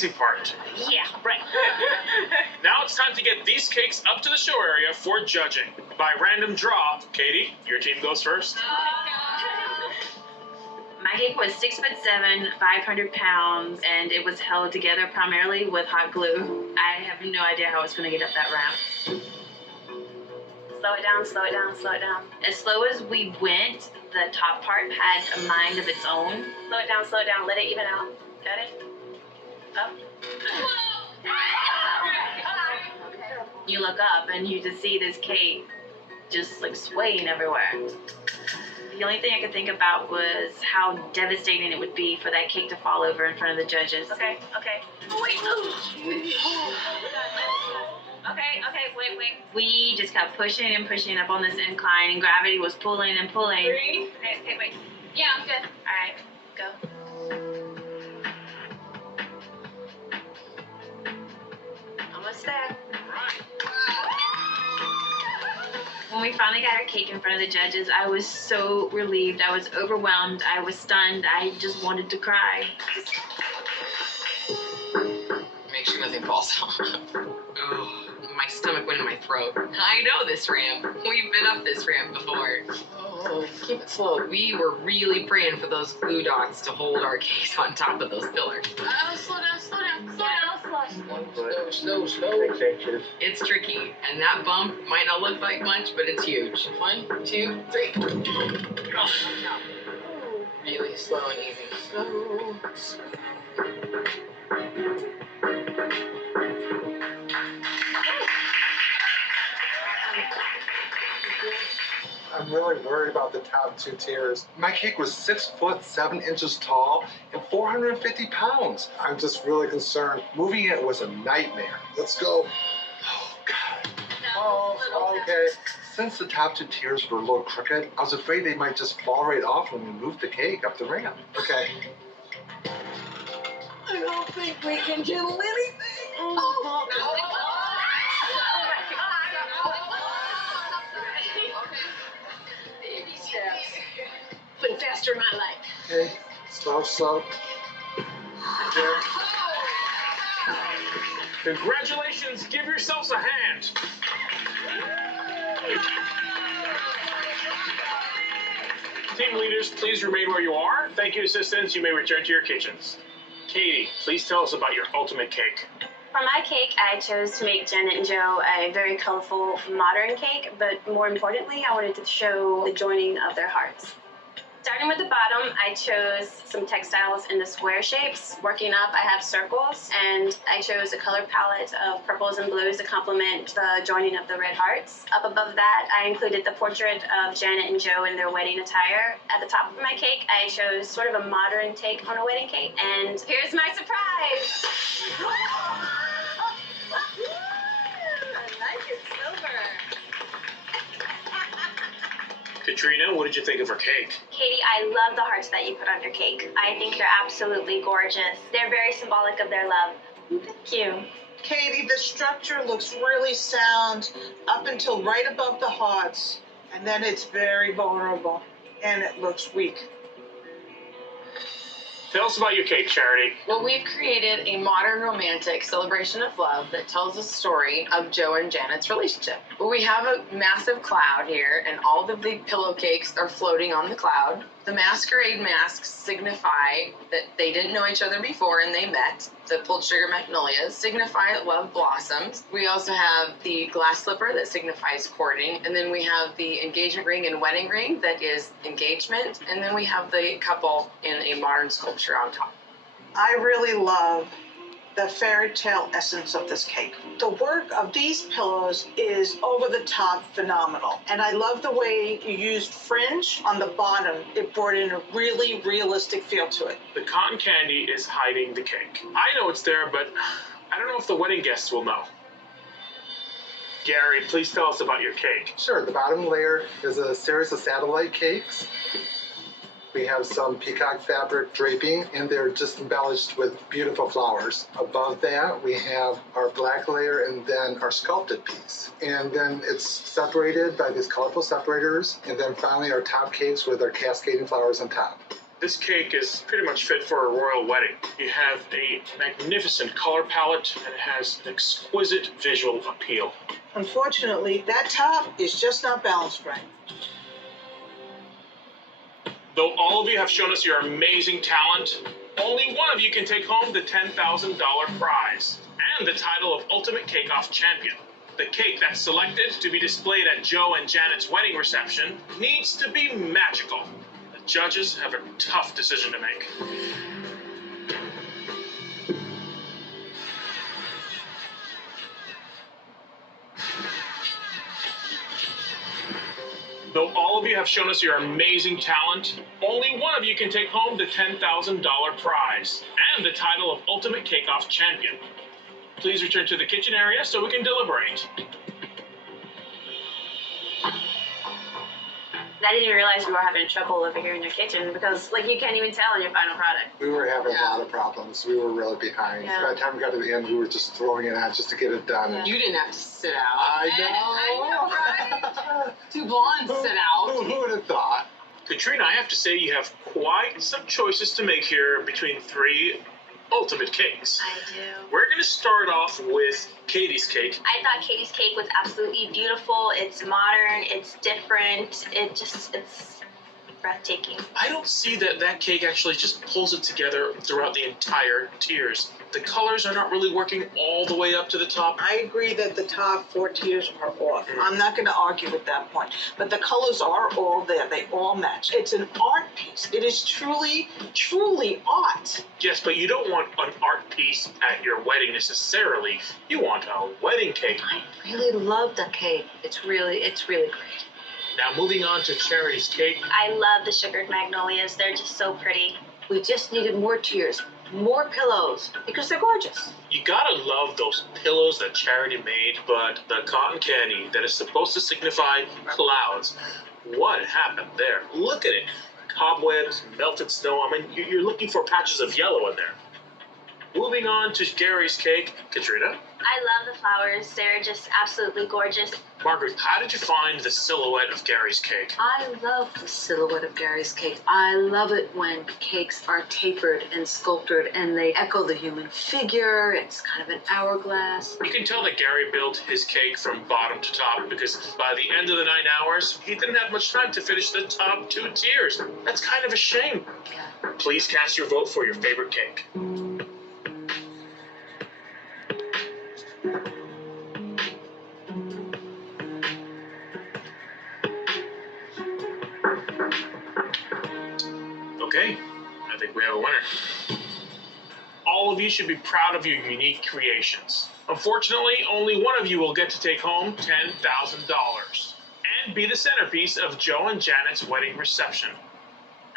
easy part. Yeah, right. Now it's time to get these cakes up to the show area for judging. By random draw, Katie, your team goes first. My cake was 6'7", 500 pounds, and it was held together primarily with hot glue. I have no idea how it's going to get up that ramp. Slow it down, slow it down, slow it down. As slow as we went, the top part had a mind of its own. Slow it down, let it even out. Got it? Up. You look up and you just see this cake just like swaying everywhere. The only thing I could think about was how devastating it would be for that cake to fall over in front of the judges. Okay. Oh, wait. Okay, wait. We just kept pushing and pushing up on this incline, and gravity was pulling and pulling. 3. Okay, wait. Yeah, I'm good. All right, go. Almost there. When we finally got our cake in front of the judges, I was so relieved. I was overwhelmed. I was stunned. I just wanted to cry. Make sure nothing falls off. Oh, my stomach went in my throat. I know this ramp. We've been up this ramp before. Oh, keep it slow. We were really praying for those glue dots to hold our cakes on top of those pillars. Slow down. Slow. It's tricky, and that bump might not look like much, but it's huge. 1, 2, 3. Oh, really slow and easy. Slow. I'm really worried about the top 2 tiers. My cake was 6 foot 7 inches tall and 450 pounds. I'm just really concerned. Moving it was a nightmare. Let's go. Oh, God. Oh, okay. Since the top 2 tiers were a little crooked, I was afraid they might just fall right off when we moved the cake up the ramp. Okay. I don't think we can do anything. Oh, no. Baby steps. Been faster in my life. Okay. Slow. Okay. Congratulations, give yourselves a hand. Team leaders, please remain where you are. Thank you, assistants. You may return to your kitchens. Katie, please tell us about your ultimate cake. For my cake, I chose to make Janet and Joe a very colorful, modern cake, but more importantly, I wanted to show the joining of their hearts. Starting with the bottom, I chose some textiles in the square shapes. Working up, I have circles, and I chose a color palette of purples and blues to complement the joining of the red hearts. Up above that, I included the portrait of Janet and Joe in their wedding attire. At the top of my cake, I chose sort of a modern take on a wedding cake, and here's my surprise! I like it silver. Katrina, what did you think of her cake? Katie, I love the hearts that you put on your cake. I think they're absolutely gorgeous. They're very symbolic of their love. Thank you. Katie, the structure looks really sound up until right above the hearts, and then it's very vulnerable, and it looks weak. Tell us about your cake, Charity. Well, we've created a modern romantic celebration of love that tells the story of Joe and Janet's relationship. We have a massive cloud here, and all of the pillow cakes are floating on the cloud. The masquerade masks signify that they didn't know each other before and they met. The pulled sugar magnolias signify that love blossoms. We also have the glass slipper that signifies courting, and then we have the engagement ring and wedding ring that is engagement, and then we have the couple in a modern sculpture on top. I really love the fairy tale essence of this cake. The work of these pillows is over the top phenomenal. And I love the way you used fringe on the bottom. It brought in a really realistic feel to it. The cotton candy is hiding the cake. I know it's there, but I don't know if the wedding guests will know. Gary, please tell us about your cake. Sure, the bottom layer is a series of satellite cakes. We have some peacock fabric draping, and they're just embellished with beautiful flowers. Above that, we have our black layer and then our sculpted piece. And then it's separated by these colorful separators, and then finally our top cakes with our cascading flowers on top. This cake is pretty much fit for a royal wedding. You have a magnificent color palette and it has an exquisite visual appeal. Unfortunately, that top is just not balanced right. Though all of you have shown us your amazing talent, only one of you can take home the $10,000 prize and the title of Ultimate Cake Off Champion. The cake that's selected to be displayed at Joe and Janet's wedding reception needs to be magical. The judges have a tough decision to make. Though all of you have shown us your amazing talent, only one of you can take home the $10,000 prize and the title of Ultimate Cake Off Champion. Please return to the kitchen area so we can deliberate. I didn't even realize we were having trouble over here in your kitchen because, like, you can't even tell in your final product. We were having Yeah. a lot of problems. We were really behind. Yeah. By the time we got to the end, we were just throwing it out just to get it done. Yeah. You didn't have to sit out. I know. Right? Two blondes sit out. Who would have thought? Katrina, I have to say you have quite some choices to make here between three ultimate cakes. I do. We're going to start off with Katie's cake. I thought Katie's cake was absolutely beautiful. It's modern. It's different. It's breathtaking. I don't see that cake actually just pulls it together throughout the entire tiers. The colors are not really working all the way up to the top. I agree that the top 4 tiers are off. I'm not going to argue with that point. But the colors are all there. They all match. It's an art piece. It is truly, truly art. Yes, but you don't want an art piece at your wedding necessarily. You want a wedding cake. I really love the cake. It's really great. Now moving on to Charity's cake. I love the sugared magnolias. They're just so pretty. We just needed more tiers, more pillows, because they're gorgeous. You gotta love those pillows that Charity made, but the cotton candy that is supposed to signify clouds. What happened there? Look at it. Cobwebs, melted snow. I mean, you're looking for patches of yellow in there. Moving on to Gary's cake. Katrina. I love the flowers. They're just absolutely gorgeous. Margaret, how did you find the silhouette of Gary's cake? I love the silhouette of Gary's cake. I love it when cakes are tapered and sculptured and they echo the human figure. It's kind of an hourglass. You can tell that Gary built his cake from bottom to top because by the end of the 9 hours, he didn't have much time to finish the top 2 tiers. That's kind of a shame. Yeah. Please cast your vote for your favorite cake. Okay, I think we have a winner. All of you should be proud of your unique creations. Unfortunately, only one of you will get to take home $10,000 and be the centerpiece of Joe and Janet's wedding reception.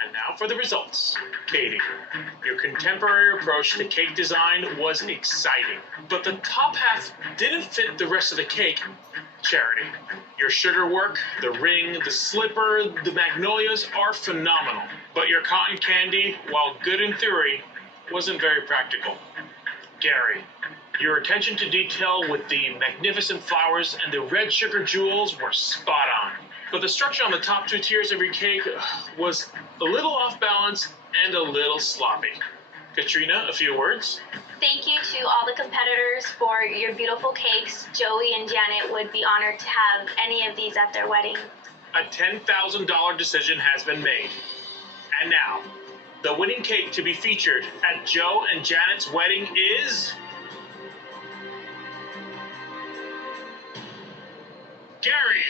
And now for the results. Katie, your contemporary approach to cake design was exciting, but the top half didn't fit the rest of the cake. Charity, your sugar work, the ring, the slipper, the magnolias are phenomenal, but your cotton candy, while good in theory, wasn't very practical. Gary, your attention to detail with the magnificent flowers and the red sugar jewels were spot on. But the structure on the top 2 tiers of your cake was a little off balance and a little sloppy. Katrina, a few words? Thank you to all the competitors for your beautiful cakes. Joey and Janet would be honored to have any of these at their wedding. A $10,000 decision has been made. And now, the winning cake to be featured at Joe and Janet's wedding is... Gary!